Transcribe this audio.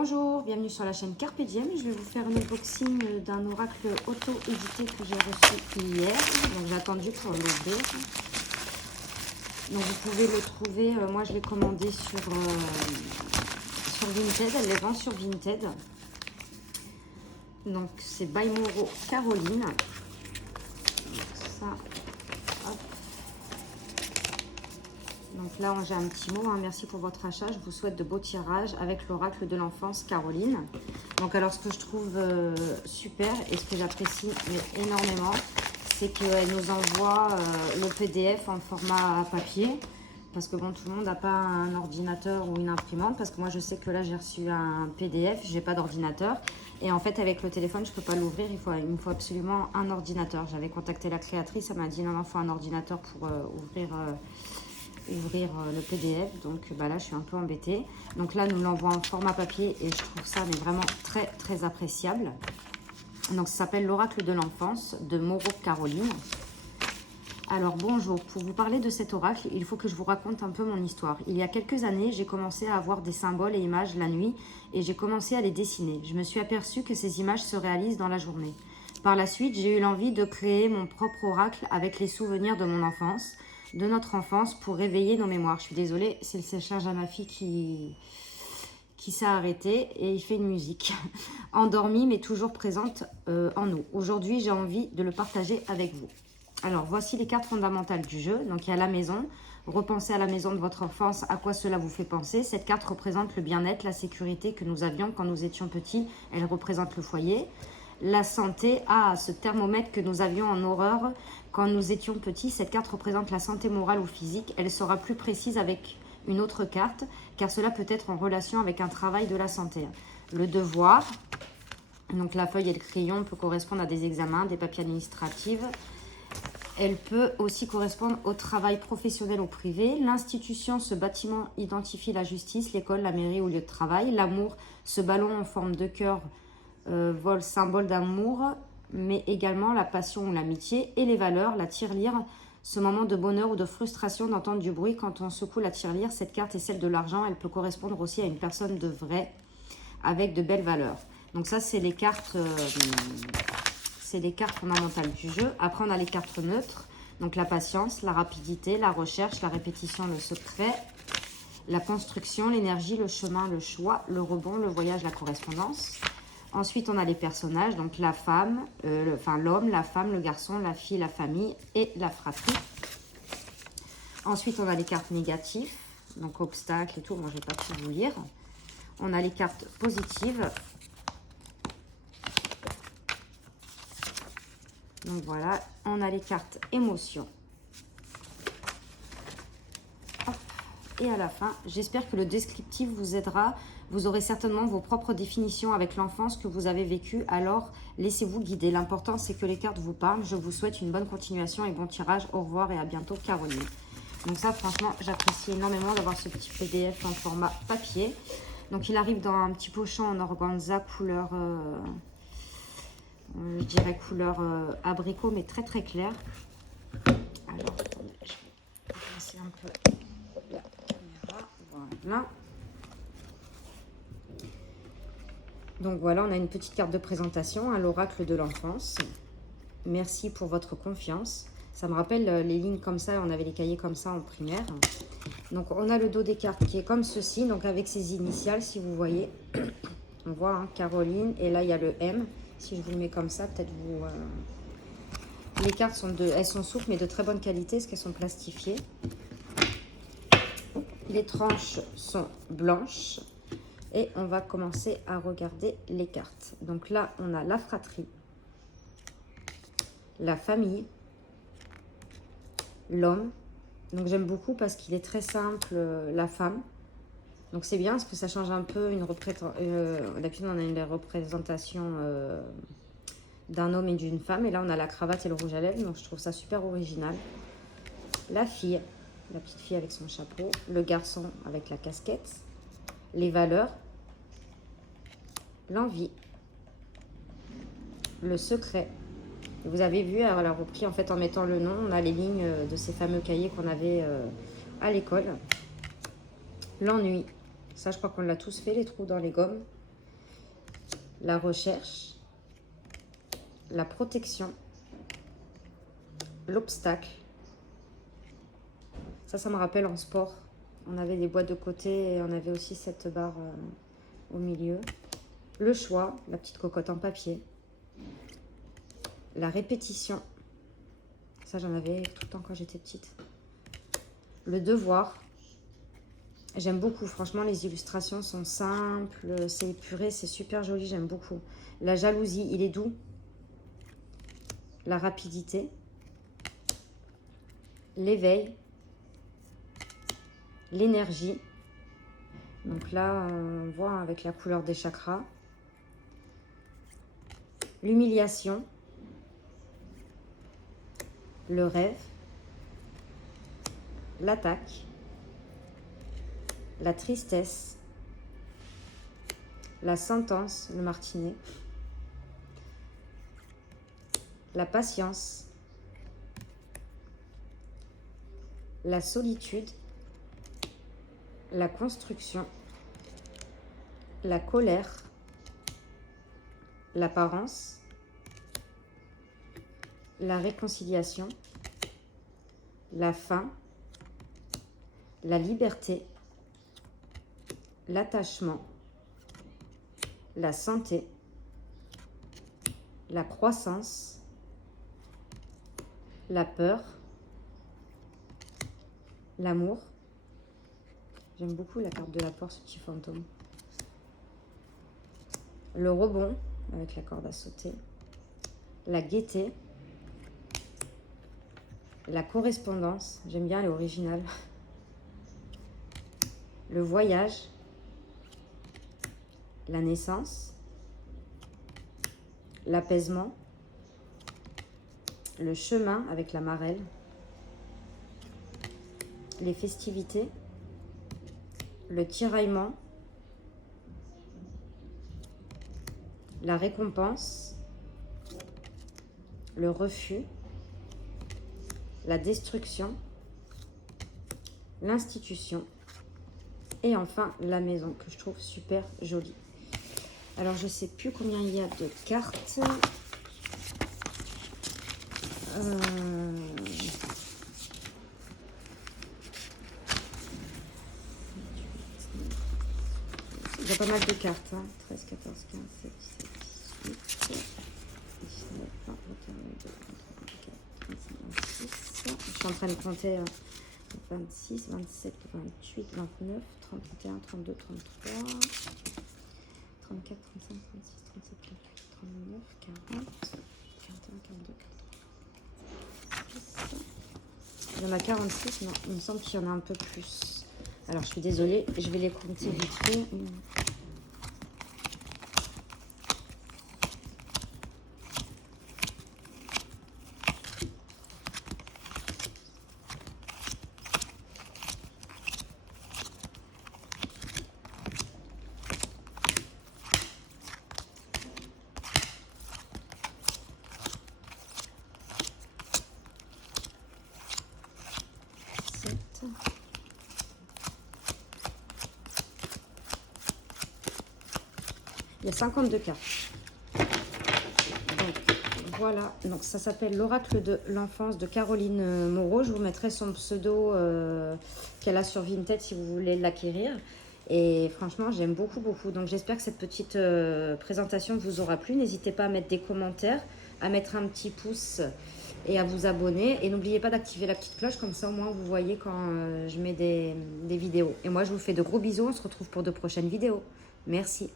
Bonjour, bienvenue sur la chaîne Carpe Diem. Je vais vous faire un unboxing d'un oracle auto-édité que j'ai reçu hier. Donc j'ai attendu pour l'ouvrir. Donc vous pouvez le trouver, moi je l'ai commandé sur Vinted, elle les vend sur Vinted. Donc c'est by Moro Caroline. Donc ça, hop. Donc là, j'ai un petit mot, hein. Merci pour votre achat. Je vous souhaite de beaux tirages avec l'oracle de l'enfance Caroline. Donc alors, ce que je trouve super et ce que j'apprécie énormément, c'est qu'elle nous envoie le PDF en format papier. Parce que bon, tout le monde n'a pas un ordinateur ou une imprimante. Parce que moi, je sais que là, j'ai reçu un PDF, j'ai pas d'ordinateur. Et en fait, avec le téléphone, je peux pas l'ouvrir. Il me faut absolument un ordinateur. J'avais contacté la créatrice, elle m'a dit non, il faut un ordinateur pour ouvrir le PDF, donc bah là je suis un peu embêtée. Donc là nous l'envoie en format papier et je trouve ça mais vraiment très très appréciable. Donc ça s'appelle l'oracle de l'enfance de Moro Caroline. Alors bonjour, pour vous parler de cet oracle, il faut que je vous raconte un peu mon histoire. Il y a quelques années, j'ai commencé à avoir des symboles et images la nuit et j'ai commencé à les dessiner. Je me suis aperçue que ces images se réalisent dans la journée. Par la suite, j'ai eu l'envie de créer mon propre oracle avec les souvenirs de mon enfance, de notre enfance, pour réveiller nos mémoires. Je suis désolée, c'est le séchage à ma fille qui s'est arrêté et il fait une musique. Endormie mais toujours présente en nous. Aujourd'hui, j'ai envie de le partager avec vous. Alors, voici les cartes fondamentales du jeu. Donc, il y a la maison. Repensez à la maison de votre enfance, à quoi cela vous fait penser. Cette carte représente le bien-être, la sécurité que nous avions quand nous étions petits. Elle représente le foyer. La santé, ce thermomètre que nous avions en horreur quand nous étions petits. Cette carte représente la santé morale ou physique. Elle sera plus précise avec une autre carte, car cela peut être en relation avec un travail de la santé. Le devoir, donc la feuille et le crayon peut correspondre à des examens, des papiers administratifs. Elle peut aussi correspondre au travail professionnel ou privé. L'institution, ce bâtiment identifie la justice, l'école, la mairie ou lieu de travail. L'amour, ce ballon en forme de cœur, vol symbole d'amour, mais également la passion ou l'amitié. Et les valeurs, la tirelire, ce moment de bonheur ou de frustration d'entendre du bruit quand on secoue la tirelire. Cette carte est celle de l'argent. Elle peut correspondre aussi à une personne de vrai avec de belles valeurs. Donc ça, c'est les cartes fondamentales du jeu. Après, on a les cartes neutres. Donc la patience, la rapidité, la recherche, la répétition, le secret, la construction, l'énergie, le chemin, le choix, le rebond, le voyage, la correspondance. Ensuite, on a les personnages, donc la femme, l'homme, la femme, le garçon, la fille, la famille et la fratrie. Ensuite, on a les cartes négatives, donc obstacles et tout. Moi, je ne vais pas tout vous lire. On a les cartes positives. Donc voilà, on a les cartes émotions. Et à la fin, j'espère que le descriptif vous aidera. Vous aurez certainement vos propres définitions avec l'enfance que vous avez vécue. Alors, laissez-vous guider. L'important, c'est que les cartes vous parlent. Je vous souhaite une bonne continuation et bon tirage. Au revoir et à bientôt, Caroline. Donc ça, franchement, j'apprécie énormément d'avoir ce petit PDF en format papier. Donc, il arrive dans un petit pochon en organza couleur, je dirais couleur abricot, mais très, très clair. Alors, je vais passer un peu la caméra. Voilà. Donc voilà, on a une petite carte de présentation à l'oracle de l'enfance. Merci pour votre confiance. Ça me rappelle les lignes comme ça, on avait les cahiers comme ça en primaire. Donc on a le dos des cartes qui est comme ceci, donc avec ses initiales, si vous voyez. On voit hein, Caroline, et là il y a le M. Si je vous le mets comme ça, peut-être vous... Les cartes elles sont souples, mais de très bonne qualité, parce qu'elles sont plastifiées. Les tranches sont blanches. Et on va commencer à regarder les cartes. Donc là, on a la fratrie, la famille, l'homme. Donc j'aime beaucoup parce qu'il est très simple, la femme. Donc c'est bien parce que ça change un peu une représentation. D'habitude, on a une représentation d'un homme et d'une femme. Et là, on a la cravate et le rouge à lèvres. Donc je trouve ça super original. La fille, la petite fille avec son chapeau. Le garçon avec la casquette. Les valeurs, l'envie, le secret. Vous avez vu, elle a repris en fait en mettant le nom, on a les lignes de ces fameux cahiers qu'on avait à l'école. L'ennui, ça je crois qu'on l'a tous fait, les trous dans les gommes. la recherche, la protection, l'obstacle. Ça me rappelle en sport. On avait des boîtes de côté et on avait aussi cette barre au milieu. Le choix, la petite cocotte en papier. La répétition. Ça, j'en avais tout le temps quand j'étais petite. Le devoir. J'aime beaucoup. Franchement, les illustrations sont simples. C'est épuré, c'est super joli. J'aime beaucoup. La jalousie, il est doux. La rapidité. L'éveil. L'énergie. Donc là, on voit avec la couleur des chakras. L'humiliation. Le rêve. L'attaque. La tristesse. La sentence, le martinet. La patience. La solitude. La construction. La colère. L'apparence. La réconciliation. La faim. La liberté. L'attachement. La santé. La croissance. La peur. L'amour. J'aime beaucoup la carte de la peur, ce petit fantôme. Le rebond, avec la corde à sauter. La gaieté. La correspondance. J'aime bien, elle est originale. Le voyage. La naissance. L'apaisement. Le chemin avec la marelle. Les festivités. Le tiraillement, la récompense, le refus, la destruction, l'institution et enfin la maison que je trouve super jolie. Alors je sais plus combien il y a de cartes. Il y a pas mal de cartes, hein. 13, 14, 15, 16, 17, 18, 19, 20, 21, 22, 23, 24, 25, 26. Je suis en train de compter 26, 27, 28, 29, 30, 31, 32, 33, 34, 35, 36, 37, 38, 39, 40, 41, 42, 43. Il y en a 46, non, il me semble qu'il y en a un peu plus. Alors, je suis désolée, je vais les compter vite fait. Il y a 52 cartes. Donc, voilà. Donc, ça s'appelle l'oracle de l'enfance de Caroline Moreau. Je vous mettrai son pseudo qu'elle a sur Vinted si vous voulez l'acquérir. Et franchement, j'aime beaucoup, beaucoup. Donc, j'espère que cette petite présentation vous aura plu. N'hésitez pas à mettre des commentaires, à mettre un petit pouce et à vous abonner. Et n'oubliez pas d'activer la petite cloche. Comme ça, au moins, vous voyez quand je mets des vidéos. Et moi, je vous fais de gros bisous. On se retrouve pour de prochaines vidéos. Merci.